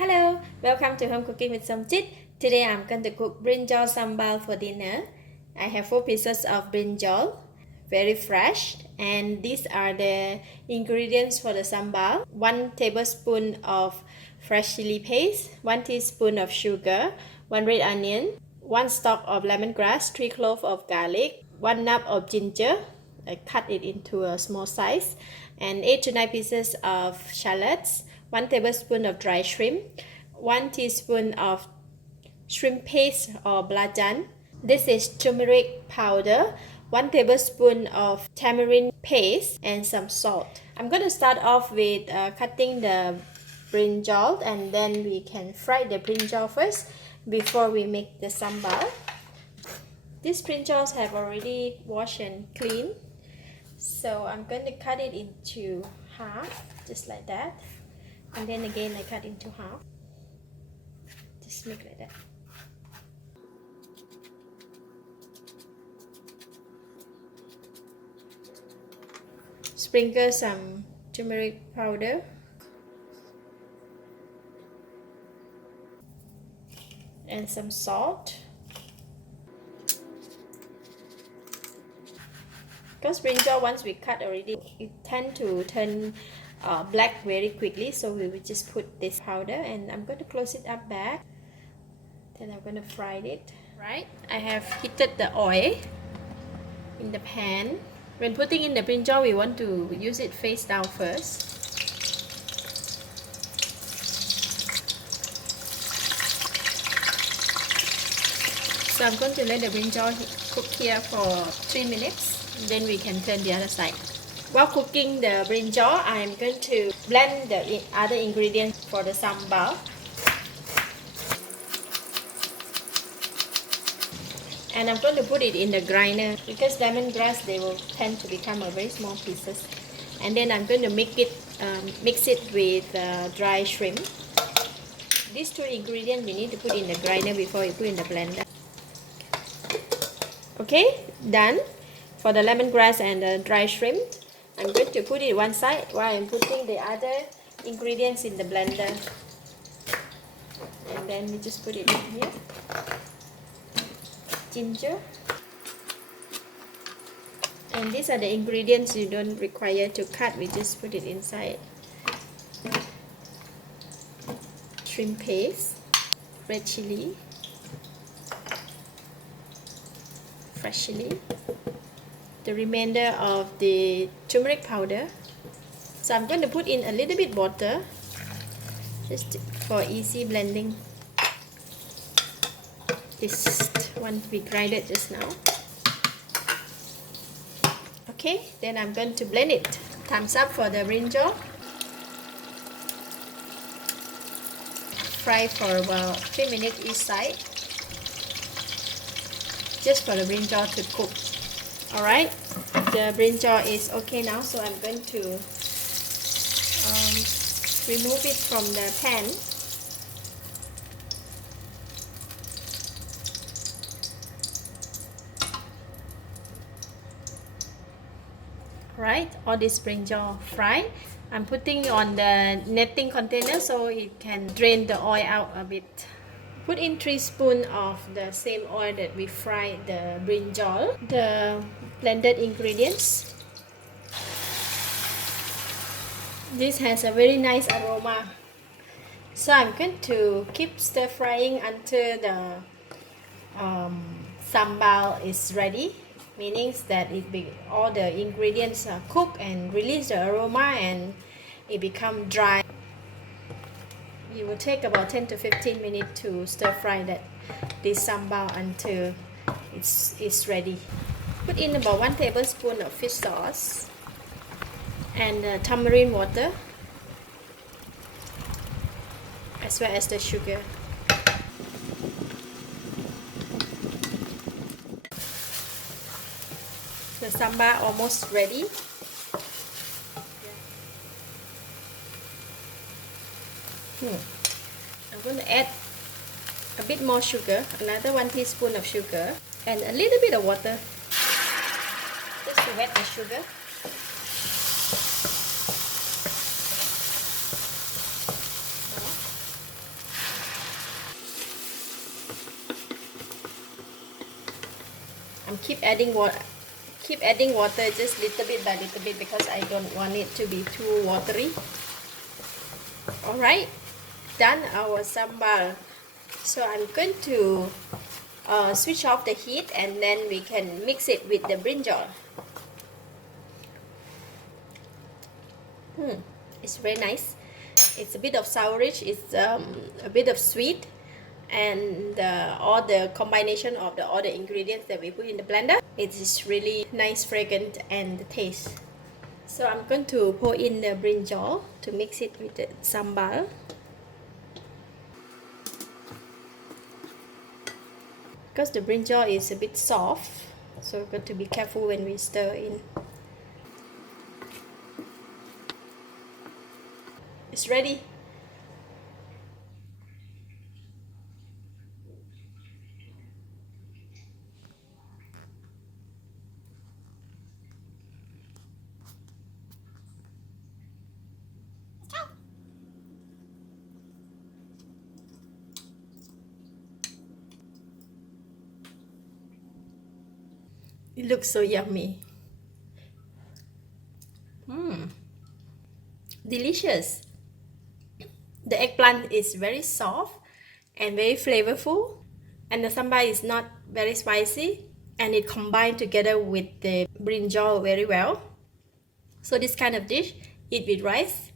Hello, welcome to Home Cooking with Somjit. Today I'm going to cook Brinjal Sambal for dinner. I have 4 pieces of brinjal, very fresh, and these are the ingredients for the sambal. 1 tablespoon of fresh chili paste, 1 teaspoon of sugar, 1 red onion, 1 stalk of lemongrass, 3 cloves of garlic, 1 nut of ginger. I cut it into a small size, and 8 to 9 pieces of shallots, 1 tablespoon of dry shrimp, 1 teaspoon of shrimp paste or belacan. This is turmeric powder, 1 tablespoon of tamarind paste, and some salt. I'm going to start off with cutting the brinjal, and then we can fry the brinjal first before we make the sambal. These brinjals have already washed and cleaned, so I'm going to cut it into half, just like that. And then again I cut into half. Just make like that. Sprinkle some turmeric powder. And some salt. Because brinjal, once we cut already, it tend to turn black very quickly, so we will just put this powder, and I'm going to close it up back. Then I'm going to fry it. Right, I have heated the oil in the pan. When putting in the brinjal, we want to use it face down first. So I'm going to let the brinjal cook here for 3 minutes. Then we can turn the other side. While cooking the brinjal, I'm going to blend the other ingredients for the sambal. And I'm going to put it in the grinder because lemongrass, they will tend to become a very small pieces. And then I'm going to mix it with dry shrimp. These 2 ingredients we need to put in the grinder before you put in the blender. Okay, done. For the lemongrass and the dry shrimp, I'm going to put it one side while I'm putting the other ingredients in the blender. And then we just put it in here. Ginger. And these are the ingredients you don't require to cut, we just put it inside. Shrimp paste, red chili, fresh chili, the remainder of the turmeric powder. So I'm going to put in a little bit water just for easy blending. This one we grinded just now. Okay, then I'm going to blend it. Thumbs up for the brinjal. Fry for about 3 minutes each side, just for the brinjal to cook. Alright, the brinjal is okay now, so I'm going to remove it from the pan. Alright, all this brinjal fried. I'm putting on the netting container so it can drain the oil out a bit. Put in 3 spoons of the same oil that we fried the brinjal, the blended ingredients. This has a very nice aroma. So I'm going to keep stir frying until the sambal is ready, meaning that all the ingredients are cooked and release the aroma and it become dry. It will take about 10 to 15 minutes to stir fry this sambal until it's ready. Put in about 1 tablespoon of fish sauce and tamarind water, as well as the sugar. The sambal almost ready. I'm going to add a bit more sugar, another 1 teaspoon of sugar, and a little bit of water, just to wet the sugar. keep adding water. Keep adding water just little bit by little bit because I don't want it to be too watery. Alright, done our sambal. So I'm going to switch off the heat and then we can mix it with the brinjal. It's very nice. It's a bit of sourish, it's a bit of sweet, and all the combination of all the ingredients that we put in the blender, it is really nice, fragrant, and the taste. So I'm going to pour in the brinjal to mix it with the sambal. Because the brinjal is a bit soft, so we've got to be careful when we stir in. It's ready. It looks so yummy. Delicious. The eggplant is very soft and very flavorful, and the sambal is not very spicy, and it combined together with the brinjal very well. So this kind of dish, eat with rice,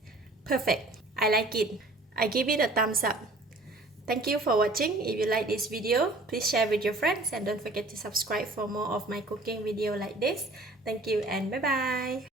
perfect. I like it. I give it a thumbs up. Thank you for watching. If you like this video, please share with your friends and don't forget to subscribe for more of my cooking video like this. Thank you and bye bye.